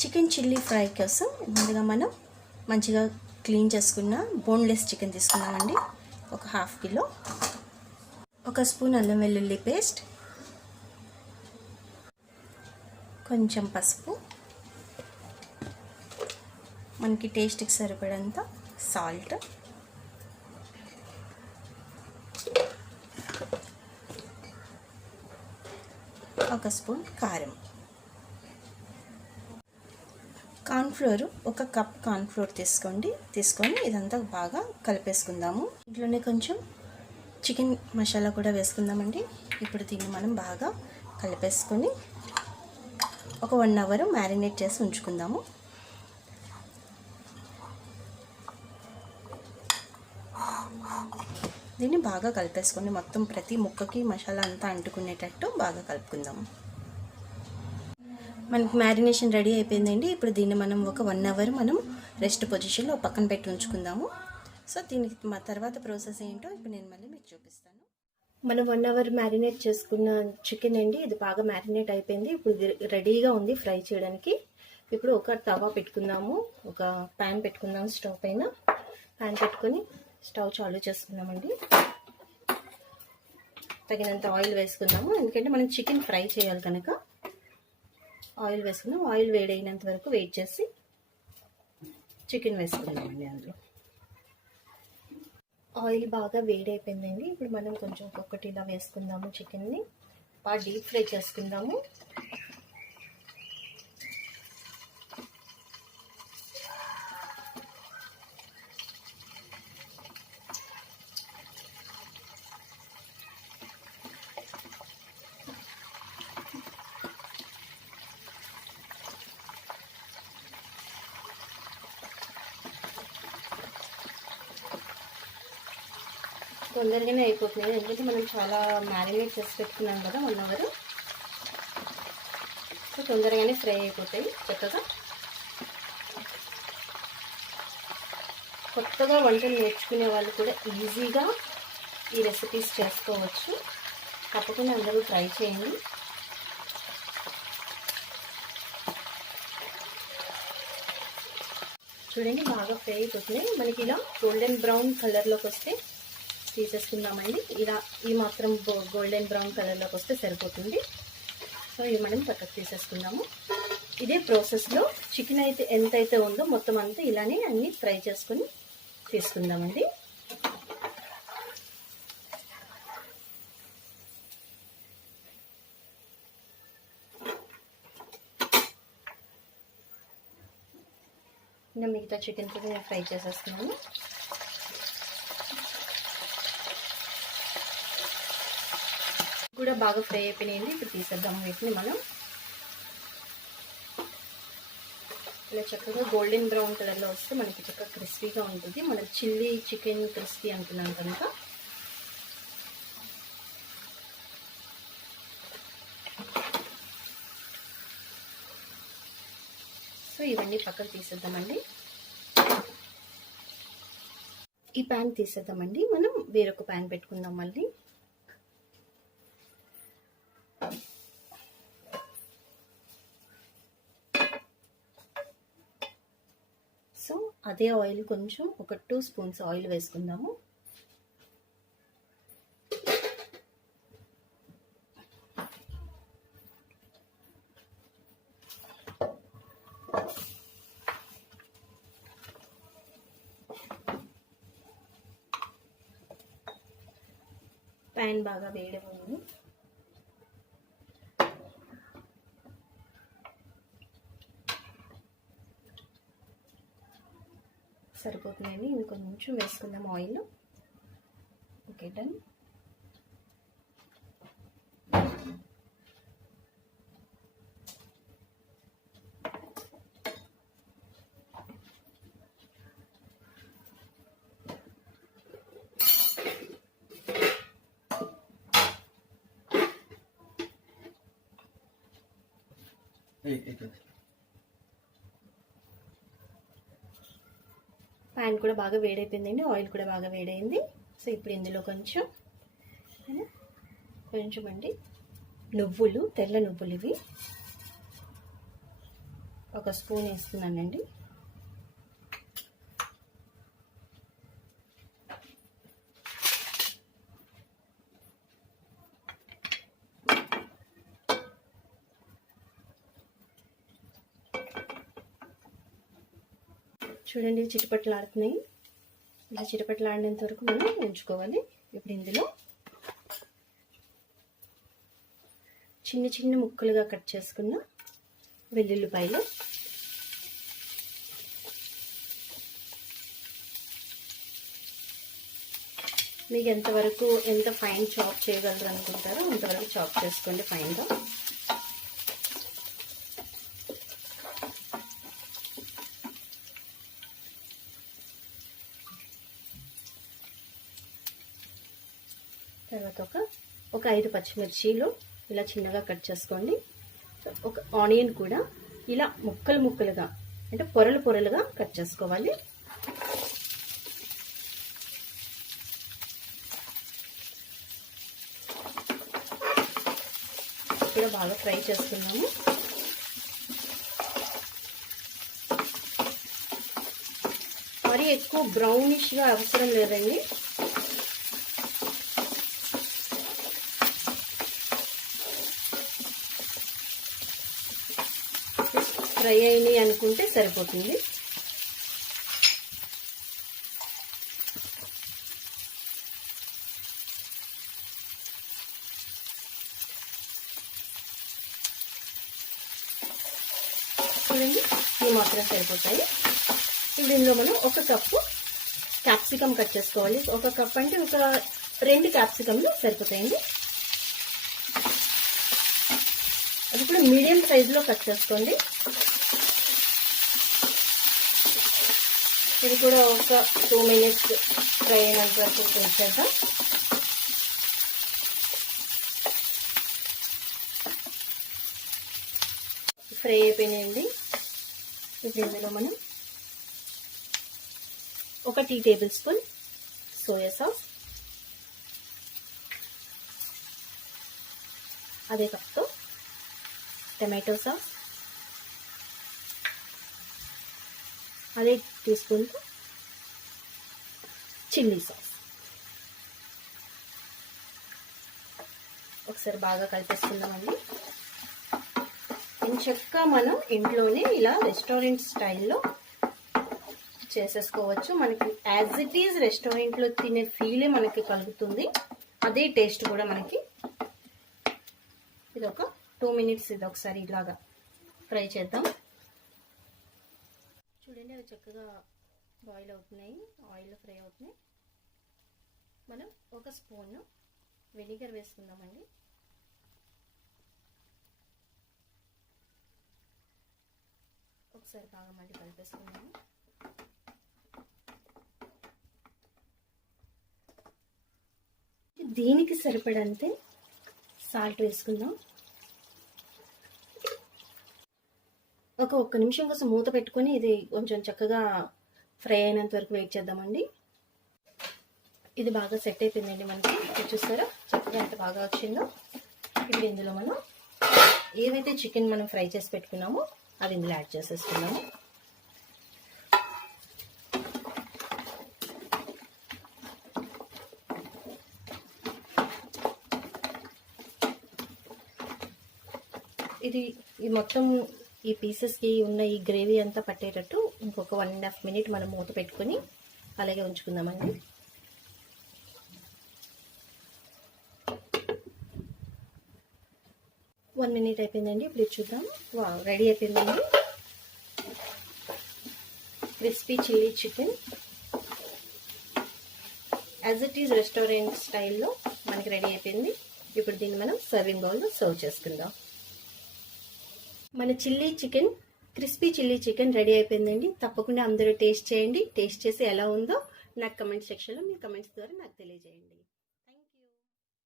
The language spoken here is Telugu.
చికెన్ చిల్లీ ఫ్రై కోసం ముందుగా మనం మంచిగా క్లీన్ చేసుకున్న బోన్లెస్ చికెన్ తీసుకున్నామండి. ఒక హాఫ్ కిలో. 1 స్పూన్ అల్లం వెల్లుల్లి పేస్ట్, కొంచెం పసుపు, మనకి టేస్ట్కి సరిపడంత సాల్ట్, ఒక స్పూన్ కారం, కార్న్ఫ్లోర్ 1 కప్ కార్న్ఫ్లోర్ తీసుకొని ఇదంతా బాగా కలిపేసుకుందాము. ఇంట్లోనే కొంచెం చికెన్ మసాలా కూడా వేసుకుందామండి. ఇప్పుడు దీన్ని మనం బాగా కలిపేసుకొని ఒక 1 అవర్ మ్యారినేట్ చేసి ఉంచుకుందాము. దీన్ని బాగా కలిపేసుకొని మొత్తం ప్రతి ముక్కకి మసాలా అంతా అంటుకునేటట్టు బాగా కలుపుకుందాము. మనకి మ్యారినేషన్ రెడీ అయిపోయిందండి. ఇప్పుడు దీన్ని మనం ఒక 1 అవర్ మనం రెస్ట్ పొజిషన్లో పక్కన పెట్టి ఉంచుకుందాము. సో దీనికి మా తర్వాత ప్రాసెస్ ఏంటో ఇప్పుడు నేను మళ్ళీ మీకు చూపిస్తాను. మనం 1 అవర్ మ్యారినేట్ చేసుకున్న చికెన్ అండి, ఇది బాగా మ్యారినేట్ అయిపోయింది. ఇప్పుడు ఇది రెడీగా ఉంది ఫ్రై చేయడానికి. ఇప్పుడు ఒక తవా పెట్టుకుందాము, ఒక ప్యాన్ పెట్టుకుందాము. స్టవ్ పైన ప్యాన్ పెట్టుకొని స్టవ్ చాలు చేసుకుందామండి. తగినంత ఆయిల్ వేసుకుందాము, ఎందుకంటే మనం చికెన్ ఫ్రై చేయాలి కనుక ఆయిల్ వేసుకుందాం. ఆయిల్ వేడైనంత వరకు వెయిట్ చేసి చికెన్ వేసుకుందామండి. అందులో ఆయిల్ బాగా వేడైపోయిందండి. ఇప్పుడు మనం కొంచెం ఒక్కొక్కటి ఇలా వేసుకుందాము. చికెన్ని బాగా డీప్ ఫ్రై చేసుకుందాము. తొందరగానే అయిపోతుంది, ఎందుకంటే మనం చాలా మ్యారినేట్ చేసి పెట్టుకున్నాం కదా 1 అవర్. సో తొందరగానే ఫ్రై అయిపోతాయి చక్కగా. కొత్తగా వంటలు నేర్చుకునే వాళ్ళు కూడా ఈజీగా ఈ రెసిపీస్ చేసుకోవచ్చు. తప్పకుండా అందరూ ట్రై చేయండి. చూడండి బాగా ఫ్రై అయిపోతున్నాయి. మనకి ఇలా గోల్డెన్ బ్రౌన్ కలర్లోకి వస్తే తీసేసుకుందామండి. ఇలా ఈ మాత్రం గోల్డెన్ బ్రౌన్ కలర్లోకి వస్తే సరిపోతుంది. సో ఇవి మనం పక్కకు తీసేసుకుందాము. ఇదే ప్రాసెస్లో చికెన్ అయితే ఎంతైతే ఉందో మొత్తం అంతా ఇలానే అన్నీ ఫ్రై చేసుకొని తీసుకుందామండి. ఇంకా మిగతా చికెన్ కూడా నేను ఫ్రై చేసేస్తున్నాను. కూడా బాగా ఫ్రై అయిపోయినాయండి. ఇప్పుడు తీసేద్దాము వీటిని మనం. ఇలా చక్కగా గోల్డెన్ బ్రౌన్ కలర్లో వస్తే మనకి చక్కగా క్రిస్పీగా ఉంటుంది. మనం చిల్లీ చికెన్ క్రిస్పీ అంటున్నాం కనుక. సో ఇవన్నీ పక్కకు తీసేద్దామండి. ఈ ప్యాన్ తీసేద్దామండి. మనం వేరొక ప్యాన్ పెట్టుకుందాం మళ్ళీ. సో అదే ఆయిల్ కొంచెం ఒక 2 స్పూన్స్ ఆయిల్ వేసుకుందాము. ప్యాన్ బాగా వేడవుతుంది. సరిపోతుందండి. ఇంకొంచెం వేసుకుందాం ఆయిల్. Okay, done. ప్యాన్ కూడా బాగా వేడైపోయిందండి. ఆయిల్ కూడా బాగా వేడైంది. సో ఇప్పుడు ఇందులో కొంచెం అండి నువ్వులు, తెల్ల నువ్వులు ఇవి. ఒక స్పూన్ వేస్తున్నానండి. చూడండి చిటపట్లాడుతున్నాయి. ఇలా చిటపట్లాడినంత వరకు మనం ఉంచుకోవాలి. ఇప్పుడు ఇందులో చిన్న చిన్న ముక్కలుగా కట్ చేసుకున్న వెల్లుల్లిపాయలు, మీకు ఎంత ఫైన్ చాప్ చేయగలరు అనుకుంటారో అంతవరకు చాప్ చేసుకోండి ఫైన్గా. తర్వాత ఒక 5 పచ్చిమిర్చీలు ఇలా చిన్నగా కట్ చేసుకోండి. ఒక ఆనియన్ కూడా ఇలా ముక్కలుగా అంటే పొరలుగా కట్ చేసుకోవాలి. కూడా బాగా ఫ్రై చేసుకున్నాము. మరి ఎక్కువ బ్రౌనిష్గా అవసరం లేదండి. ఫ్రై అయినాయి అనుకుంటే సరిపోతుంది. చూడండి ఇవి మాత్రం సరిపోతాయి. దీనిలో మనం 1 కప్పు క్యాప్సికమ్ కట్ చేసుకోవాలి. 1 కప్ అంటే ఒక 2 క్యాప్సికమ్లు సరిపోతాయండి. అది కూడా మీడియం సైజులో కట్ చేసుకోండి. ఇది కూడా ఒక 2 మినిట్స్ ఫ్రై అయినంత వరకు ఉంచేద్దాం. ఫ్రై అయిపోయినాయండి. ఇప్పుడు ఇందులో మనం 1 tea tablespoon soya sauce, అదే కప్తో టమాటో సాస్, అదే టీ స్పూన్ చిల్లీ సాస్ ఒకసారి బాగా కలిపేసుకుందామండి. ఇంచక్క మనం ఇంట్లోనే ఇలా రెస్టారెంట్ స్టైల్లో చేసేసుకోవచ్చు. మనకి యాజ్ ఇట్ ఈజ్ రెస్టారెంట్లో తినే ఫీలే మనకి కలుగుతుంది. అదే టేస్ట్ కూడా మనకి. ఇది ఒక 2 మినిట్స్ ఇది ఒకసారి ఇలాగా ఫ్రై చేద్దాం. చూడండి అవి చక్కగా బాయిల్ అవుతున్నాయి, ఆయిల్లో ఫ్రై అవుతున్నాయి. మనం 1 స్పూన్ వెనిగర్ వేసుకుందామండి. ఒకసారి బాగా మళ్ళీ కలిపేసుకుందాము. దీనికి సరిపడంతే సాల్ట్ వేసుకుందాం. ఒక్క నిమిషం కోసం మూత పెట్టుకొని ఇది కొంచెం చక్కగా ఫ్రై అయినంత వరకు వెయిట్ చేద్దామండి. ఇది బాగా సెట్ అయిపోయిందండి మనకి. చూస్తారా చక్కగా ఎంత బాగా వచ్చిందో. ఇప్పుడు ఇందులో మనం ఏవైతే చికెన్ మనం ఫ్రై చేసి పెట్టుకున్నామో అవి ఇందులో యాడ్ చేసేసుకున్నాము. ఇది మొత్తం ఈ పీసెస్కి ఉన్న ఈ గ్రేవీ అంతా పట్టేటట్టు ఇంకొక 1.5 మినిట్ మనం మూత పెట్టుకొని అలాగే ఉంచుకుందామండి. వన్ మినిట్ అయిపోయిందండి. ఇప్పుడు చూద్దాం. రెడీ అయిపోయిందండి crispy chilli chicken. As it is restaurant స్టైల్లో మనకి రెడీ అయిపోయింది. ఇప్పుడు దీన్ని మనం సర్వింగ్ బౌల్లో సర్వ్ చేసుకుందాం. మన క్రిస్పీ చిల్లీ చికెన్ రెడీ అయిపోయిందండి. తప్పకుండా అందరూ టేస్ట్ చేయండి. టేస్ట్ చేసి ఎలా ఉందో నాకు కమెంట్ సెక్షన్లో మీ కమెంట్స్ ద్వారా నాకు తెలియజేయండి.